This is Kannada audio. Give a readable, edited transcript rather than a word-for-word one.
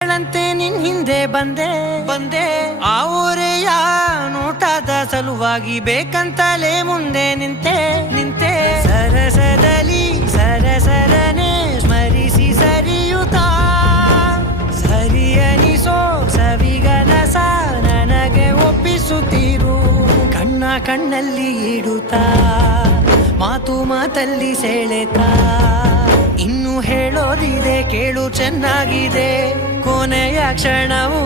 ಹೇಳಂತೆ ನಿನ್ ಹಿಂದೆ ಬಂದೆ ಆ ಊರೆಯ ನೋಟದ ಸಲುವಾಗಿ ಬೇಕಂತಲೇ ಮುಂದೆ ನಿಂತೆ ಸರಸದಲ್ಲಿ ಸರಸರನೆ ಸ್ಮರಿಸಿ ಸರಿಯುತ್ತಾ ಸರಿಯನಿಸೋ ಸವಿಗನಸ ನನಗೆ ಒಪ್ಪಿಸುತ್ತೀರು ಕಣ್ಣಲ್ಲಿ ಇಡುತ್ತಾ ಮಾತಲ್ಲಿ ಸೆಳೆತಾ ಇನ್ನು ಹೇಳೋದಿದೆ ಕೇಳು ಚೆನ್ನಾಗಿದೆ ಕೊನೆಯ ಕ್ಷಣವು